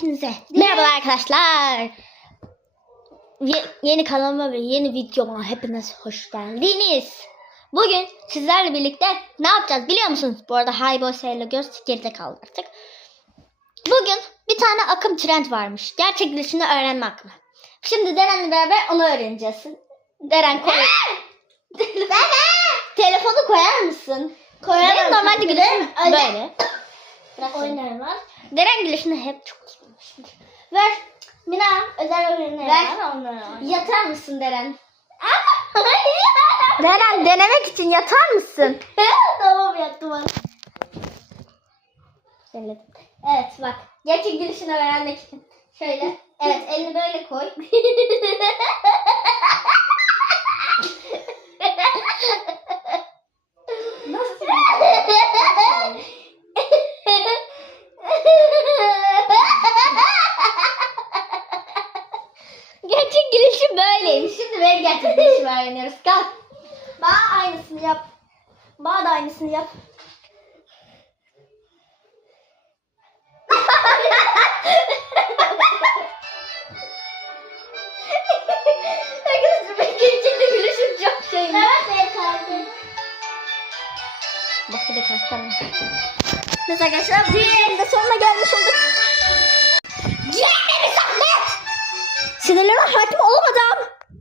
hepinize. Merhaba arkadaşlar. Ye- yeni kanalıma ve yeni videoma hepiniz hoş geldiniz. Bugün sizlerle birlikte ne yapacağız biliyor musunuz? Bu arada Haybo ile göz geride kaldı artık. Bugün bir tane akım trend varmış. Gerçekleşini öğrenme akımı. Şimdi Deren'le beraber onu öğreneceğiz. Deren koy. Telefonu koyar mısın? Koyarım. Benim normalde Öyle. böyle. Oyunlar var. Deren gülüşünü hep çok sevmişimdir. Ver. Mina özel oyunlar Ver. var onları oynar. Yatar mısın Deren? Deren denemek için yatar mısın? tamam yattım ben. Evet bak. Gerçek gülüşünü öğrenmek için. Şöyle. Evet gerçek gülüşü böyleymiş. Şimdi benim gerçek gülüşümü öğreniyoruz. Kalk. Bana aynısını yap. Bana da aynısını yap. Arkadaşlar benim gerçekten gülüşüm çok şey. evet benim kardeşim. Bak bir de var. Neyse arkadaşlar bu videonun da sonuna gelmiş olduk. Sinirlenen hakim olmadan